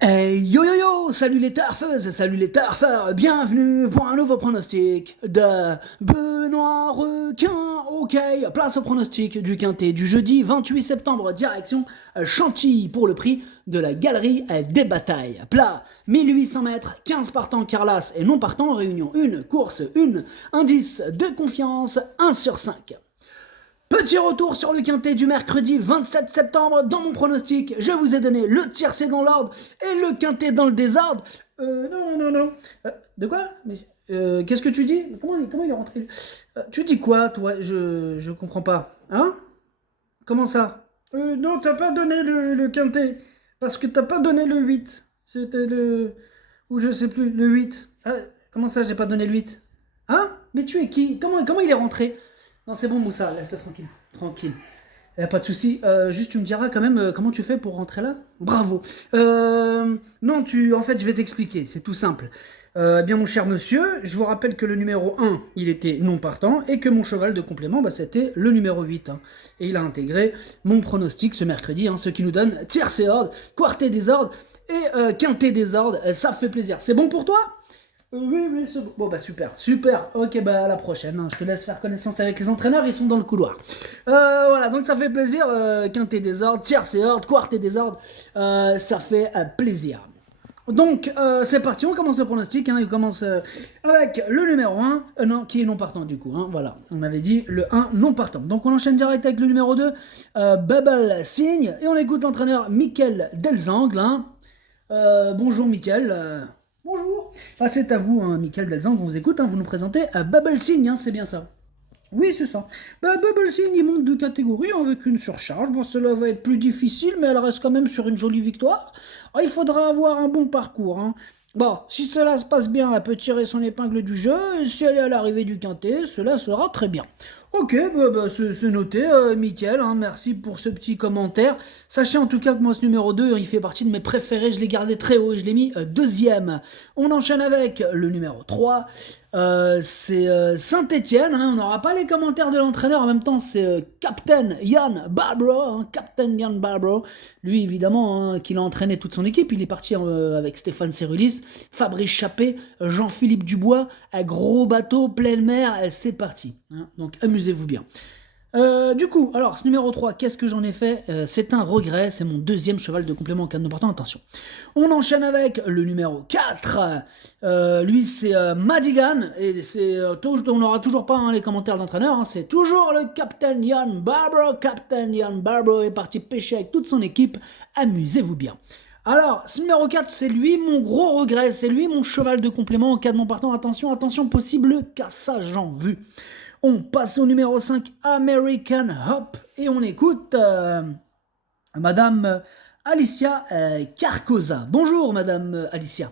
Hey yo yo yo, salut les tarfeuses, salut les tarfeurs, bienvenue pour un nouveau pronostic de Benoît Requin. Ok, place au pronostic du quintet du jeudi 28 septembre, direction Chantilly pour le prix de la galerie des batailles. Plat 1800 mètres, 15 partants Carlas et non partants, réunion 1, course 1, indice de confiance 1 sur 5. Petit retour sur le quintet du mercredi 27 septembre. Dans mon pronostic, je vous ai donné le tiercé dans l'ordre et le quintet dans le désordre. Non. De quoi? Mais qu'est-ce que tu dis? Comment il est rentré? Tu dis quoi, toi? Je comprends pas. Hein? Comment ça? Non, t'as pas donné le quintet. Parce que t'as pas donné le 8. C'était le... Ou je sais plus, le 8. Ah, comment ça, j'ai pas donné le 8? Hein? Mais tu es qui? Comment il est rentré? Non, c'est bon, Moussa, laisse-le tranquille. Tranquille. Pas de souci. Juste, tu me diras quand même comment tu fais pour rentrer là. Bravo. Non, en fait, je vais t'expliquer. C'est tout simple. Bien, mon cher monsieur, je vous rappelle que le numéro 1, il était non partant et que mon cheval de complément, bah, c'était le numéro 8. Hein. Et il a intégré mon pronostic ce mercredi, hein, ce qui nous donne tiercé ordre, quartet des ordres et quintet des ordres. Ça fait plaisir. C'est bon pour toi? Oui, c'est bon. Bon, bah super. Ok, bah à la prochaine. Hein. Je te laisse faire connaissance avec les entraîneurs, ils sont dans le couloir. Voilà, donc ça fait plaisir. Quintet des ordres, tiercé ordre, quartet des ordres. Ça fait plaisir. Donc, c'est parti, on commence le pronostic. Hein, il commence avec le numéro 1, non, qui est non partant du coup. Hein, voilà, on avait dit le 1 non partant. Donc, on enchaîne direct avec le numéro 2, Bubble Signe. Et on écoute l'entraîneur Mickaël Delzangle. Hein. Bonjour Mickaël. Bonjour. Ah, c'est à vous, hein, Mickaël Delzangle, on vous écoute. Hein, vous nous présentez Bubble Signe, hein, c'est bien ça. Oui, c'est ça. Bubble Signe, il monte de catégorie avec une surcharge. Bon, cela va être plus difficile, mais elle reste quand même sur une jolie victoire. Ah, il faudra avoir un bon parcours. Hein. Bon, si cela se passe bien, elle peut tirer son épingle du jeu. Et si elle est à l'arrivée du quintet, cela sera très bien. Ok, c'est noté, Mickaël. Hein, merci pour ce petit commentaire. Sachez en tout cas que moi, ce numéro 2, il fait partie de mes préférés. Je l'ai gardé très haut et je l'ai mis deuxième. On enchaîne avec le numéro 3. C'est Saint-Étienne, hein, on n'aura pas les commentaires de l'entraîneur, en même temps c'est Captain Yann Barbro, hein, Captain Yann Barbro, lui évidemment hein, qui l'a entraîné toute son équipe, il est parti avec Stéphane Cerulis, Fabrice Chappé, Jean-Philippe Dubois, un gros bateau, pleine mer, c'est parti, hein, donc amusez-vous bien. Du coup, alors ce numéro 3, qu'est-ce que j'en ai fait? C'est un regret, c'est mon deuxième cheval de complément en cas de portant, attention. On enchaîne avec le numéro 4, lui c'est Madigan, et on n'aura toujours pas hein, les commentaires d'entraîneur, hein, c'est toujours le Captain Yann Barbro. Captain Yann Barbro est parti pêcher avec toute son équipe, amusez-vous bien. Alors, ce numéro 4, c'est lui mon gros regret, c'est lui mon cheval de complément en cas de non partant, attention, possible cassage en vue. On passe au numéro 5, American Hop, et on écoute Madame Alicia Carcosa. Bonjour, Madame Alicia.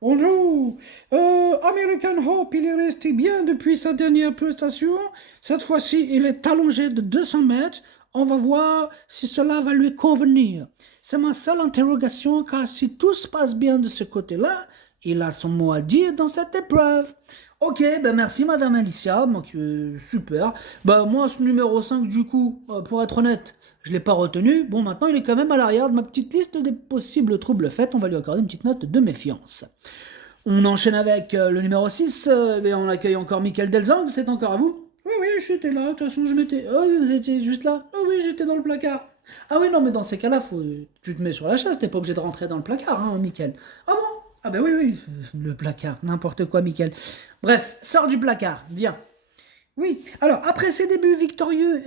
Bonjour. American Hope, il est resté bien depuis sa dernière prestation. Cette fois-ci, il est allongé de 200 mètres. On va voir si cela va lui convenir. C'est ma seule interrogation, car si tout se passe bien de ce côté-là, il a son mot à dire dans cette épreuve. Ok, ben merci Madame Alicia, donc, super. Bah moi ce numéro 5 du coup, pour être honnête, je l'ai pas retenu. Bon maintenant il est quand même à l'arrière de ma petite liste des possibles troubles faits, on va lui accorder une petite note de méfiance. On enchaîne avec le numéro 6, et on accueille encore Mickaël Delzang, c'est encore à vous? Oui, j'étais là. De toute façon, je m'étais... Oh oui, vous étiez juste là? Ah oui, j'étais dans le placard. Ah oui, non mais dans ces cas-là, tu te mets sur la chaise, t'es pas obligé de rentrer dans le placard, hein, Mickaël. Ah bon? Ah ben oui, le placard, n'importe quoi, Mickaël. Bref, sors du placard, viens. Oui, alors après ses débuts victorieux,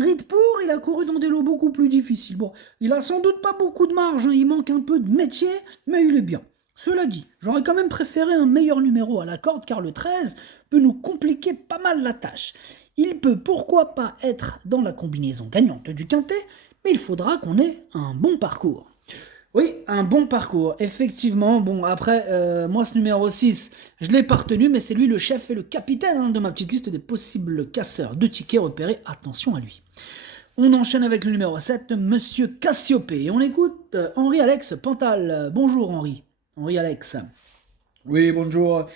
Ridepour, il a couru dans des lots beaucoup plus difficiles. Bon, il a sans doute pas beaucoup de marge, hein, il manque un peu de métier, mais il est bien. Cela dit, j'aurais quand même préféré un meilleur numéro à la corde car le 13 peut nous compliquer pas mal la tâche. Il peut pourquoi pas être dans la combinaison gagnante du quintet, mais il faudra qu'on ait un bon parcours. Oui, un bon parcours, effectivement. Bon, après, moi, ce numéro 6, je l'ai pas retenu, mais c'est lui le chef et le capitaine hein, de ma petite liste des possibles casseurs de tickets repérés. Attention à lui. On enchaîne avec le numéro 7, Monsieur Cassiopée. Et on écoute Henri-Alex Pantal. Bonjour Henri. Henri-Alex. Oui, bonjour.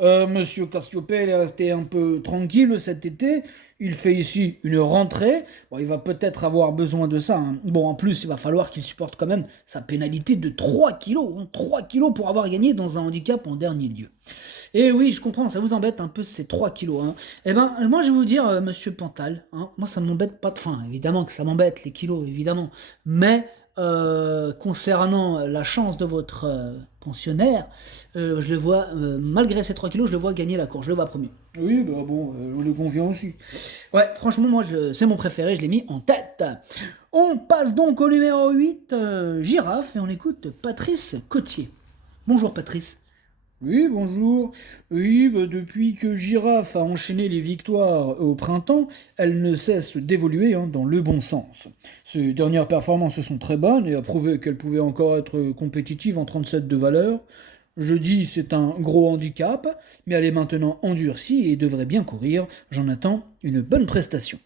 Monsieur Cassiopée, il est resté un peu tranquille cet été. Il fait ici une rentrée. Bon, il va peut-être avoir besoin de ça, hein. Bon, en plus, il va falloir qu'il supporte quand même sa pénalité de 3 kilos, hein. 3 kilos pour avoir gagné dans un handicap en dernier lieu. Et oui, je comprends, ça vous embête un peu ces 3 kilos, hein. Eh ben, moi, je vais vous dire, monsieur Pantal, hein, moi, ça ne m'embête pas de faim. Évidemment que ça m'embête, les kilos, évidemment. Mais concernant la chance de votre pensionnaire, je le vois, malgré ces 3 kilos, je le vois gagner la course, je le vois premier. Oui, bah bon, on le convient aussi. Ouais, franchement, moi, c'est mon préféré, je l'ai mis en tête. On passe donc au numéro 8, Girafe, et on écoute Patrice Cotier. Bonjour Patrice. Oui, bonjour. Oui, bah, depuis que Girafe a enchaîné les victoires au printemps, elle ne cesse d'évoluer, hein, dans le bon sens. Ses dernières performances sont très bonnes et a prouvé qu'elle pouvait encore être compétitive en 37 de valeur. Jeudi, c'est un gros handicap, mais elle est maintenant endurcie et devrait bien courir. J'en attends une bonne prestation.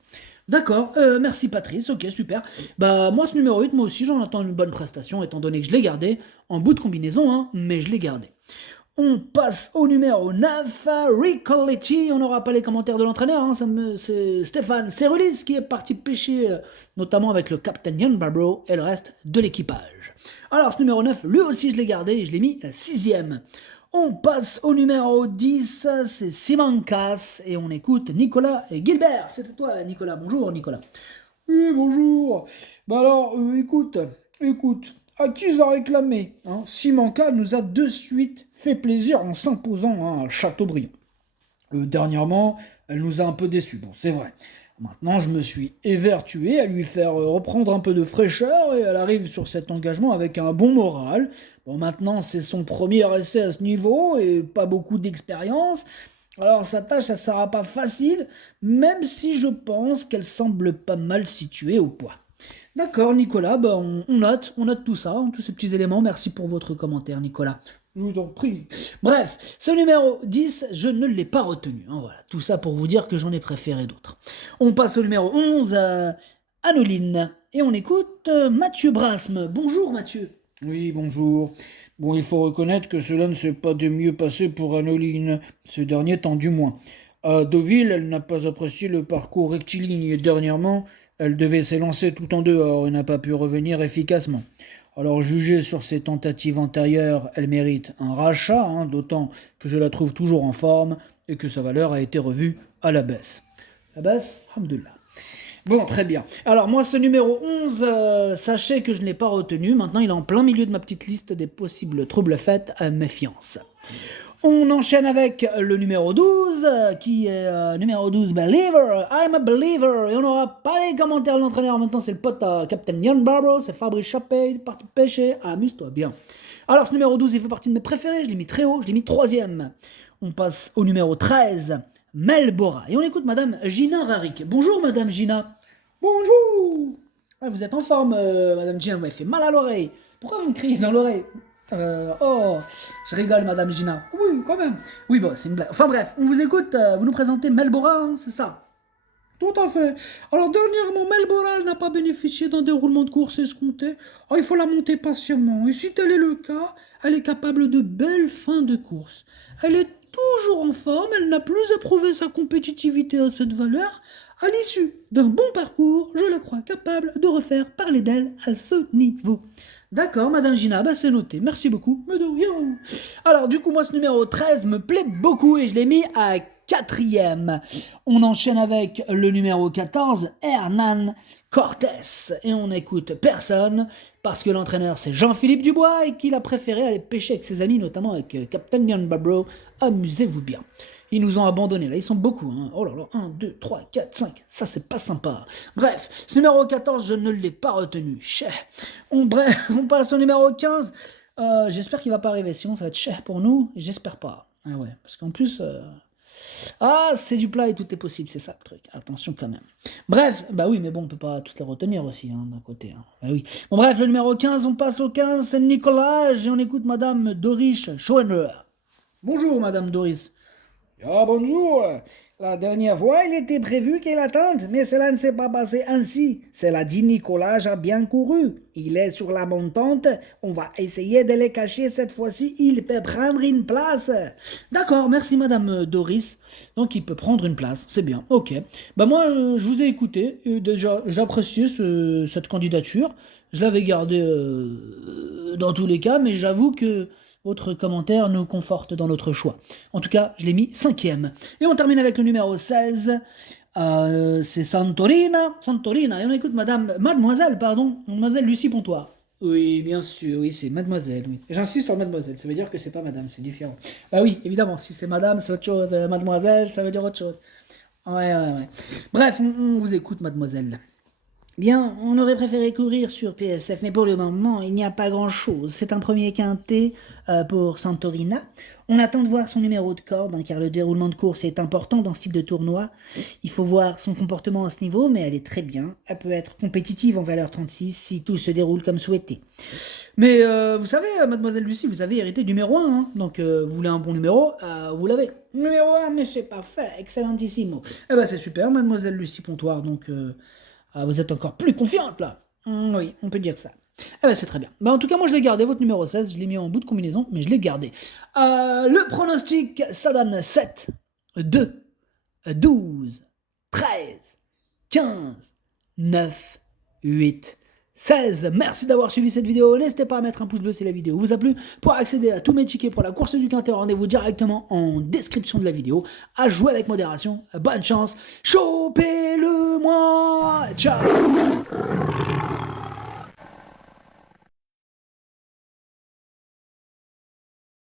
D'accord, merci Patrice, ok, super. Bah, moi, ce numéro 8, moi aussi, j'en attends une bonne prestation, étant donné que je l'ai gardé, en bout de combinaison, hein, mais je l'ai gardé. On passe au numéro 9, Ricoletti. On n'aura pas les commentaires de l'entraîneur, hein, c'est Stéphane Cerulis qui est parti pêcher, notamment avec le capitaine Ian Barbro et le reste de l'équipage. Alors ce numéro 9, lui aussi je l'ai gardé et je l'ai mis 6ème. On passe au numéro 10, c'est Simancas et on écoute Nicolas et Gilbert. C'est à toi Nicolas, bonjour Nicolas. Oui, bonjour. Bah alors, écoute, à qui ça a réclamé, hein? Simanka nous a de suite fait plaisir en s'imposant, hein, à Châteaubriand. Dernièrement, elle nous a un peu déçus, bon, c'est vrai. Maintenant, je me suis évertué à lui faire reprendre un peu de fraîcheur et elle arrive sur cet engagement avec un bon moral. Bon, maintenant, c'est son premier essai à ce niveau et pas beaucoup d'expérience. Alors, sa tâche, ça sera pas facile, même si je pense qu'elle semble pas mal située au poids. D'accord, Nicolas, bah on note tout ça, hein, tous ces petits éléments. Merci pour votre commentaire, Nicolas. Je vous en prie. Bref, ce numéro 10, je ne l'ai pas retenu, hein, voilà, tout ça pour vous dire que j'en ai préféré d'autres. On passe au numéro 11, Anoline, et on écoute Mathieu Brasme. Bonjour Mathieu. Oui, bonjour. Bon, il faut reconnaître que cela ne s'est pas de mieux passé pour Anoline, ce dernier temps du moins. À Deauville, elle n'a pas apprécié le parcours rectiligne et dernièrement, elle devait s'élancer tout en dehors et n'a pas pu revenir efficacement. Alors, jugée sur ses tentatives antérieures, elle mérite un rachat, hein, d'autant que je la trouve toujours en forme et que sa valeur a été revue à la baisse. La baisse, alhamdoulilah. Bon, très bien. Alors moi, ce numéro 11, sachez que je ne l'ai pas retenu. Maintenant, il est en plein milieu de ma petite liste des possibles troubles faits à méfiance. On enchaîne avec le numéro 12, qui est numéro 12, Believer, I'm a Believer. Et on n'aura pas les commentaires de l'entraîneur. Maintenant, c'est le pote à Captain Ian Barbro, c'est Fabrice Chappé, parti pêcher. Amuse-toi bien. Alors, ce numéro 12, il fait partie de mes préférés. Je l'ai mis très haut, je l'ai mis 3ème. On passe au numéro 13, Melbora. Et on écoute Madame Gina Rarik. Bonjour Madame Gina. Bonjour. Ah, vous êtes en forme, Madame Gina, vous m'avez fait mal à l'oreille. Pourquoi vous me criez dans l'oreille? Oh, je rigole, Madame Gina. Oui, quand même. Oui, bon, c'est une blague. Enfin bref, on vous écoute, vous nous présentez Melbora, hein, c'est ça? Tout à fait. Alors, dernièrement, Melbora n'a pas bénéficié d'un déroulement de course escompté. Oh, il faut la monter patiemment. Et si tel est le cas, elle est capable de belles fins de course. Elle est toujours en forme, elle n'a plus à prouver sa compétitivité à cette valeur. À l'issue d'un bon parcours, je la crois capable de refaire parler d'elle à ce niveau. D'accord, Madame Gina, bah c'est noté, merci beaucoup. Mais de rien. Alors du coup, moi ce numéro 13 me plaît beaucoup et je l'ai mis à 4ème. On enchaîne avec le numéro 14, Hernan Cortés. Et on n'écoute personne parce que l'entraîneur c'est Jean-Philippe Dubois et qu'il a préféré aller pêcher avec ses amis, notamment avec Captain Ian Barbro. Amusez-vous bien. Ils nous ont abandonnés, là, ils sont beaucoup. Hein. Oh là là, 1, 2, 3, 4, 5, ça c'est pas sympa. Bref, ce numéro 14, je ne l'ai pas retenu. On passe au numéro 15. J'espère qu'il va pas arriver, sinon ça va être cher pour nous. J'espère pas. Ah ouais, parce qu'en plus... c'est du plat et tout est possible, c'est ça le truc. Attention quand même. Bref, bah oui, mais bon, on peut pas toutes les retenir aussi, hein, d'un côté. Hein. Bah oui. Bon bref, le numéro 15, on passe au 15, c'est Nicolas, et on écoute Madame Doris Schoenauer. Bonjour Madame Doris. Ah, bonjour. La dernière fois, il était prévu qu'elle attende, mais cela ne s'est pas passé ainsi. Cela dit, Nicolas a bien couru. Il est sur la montante. On va essayer de les cacher cette fois-ci. Il peut prendre une place. D'accord, merci Madame Doris. Donc il peut prendre une place, c'est bien, ok. Bah moi, je vous ai écouté, et déjà j'appréciais cette candidature. Je l'avais gardée dans tous les cas, mais j'avoue que votre commentaire nous conforte dans notre choix. En tout cas, je l'ai mis 5e. Et on termine avec le numéro 16. C'est Santorina. Santorina. Et on écoute Mademoiselle Lucie Pontoir. Oui, bien sûr, oui, c'est mademoiselle, oui. J'insiste sur mademoiselle, ça veut dire que c'est pas madame, c'est différent. Ah oui, évidemment, si c'est madame, c'est autre chose. Mademoiselle, ça veut dire autre chose. Ouais. Bref, on vous écoute, mademoiselle. Bien, on aurait préféré courir sur PSF, mais pour le moment, il n'y a pas grand-chose. C'est un premier quintet pour Santorina. On attend de voir son numéro de corde, car le déroulement de course est important dans ce type de tournoi. Il faut voir son comportement à ce niveau, mais elle est très bien. Elle peut être compétitive en valeur 36 si tout se déroule comme souhaité. Mais vous savez, mademoiselle Lucie, vous avez hérité du numéro 1, hein, donc vous voulez un bon numéro, vous l'avez. Numéro 1, mais c'est parfait, excellentissimo. Eh ben c'est super, mademoiselle Lucie Pontoir, donc... vous êtes encore plus confiante, là. Oui, on peut dire ça. Eh ben, c'est très bien. En tout cas, moi, je l'ai gardé, votre numéro 16. Je l'ai mis en bout de combinaison, mais je l'ai gardé. Le pronostic, ça donne 7, 2, 12, 13, 15, 9, 8, 16. Merci d'avoir suivi cette vidéo. N'hésitez pas à mettre un pouce bleu si la vidéo vous a plu. Pour accéder à tous mes tickets pour la course du Quintet, rendez-vous directement en description de la vidéo. À jouer avec modération. Bonne chance. Chopez-le-moi. Ciao.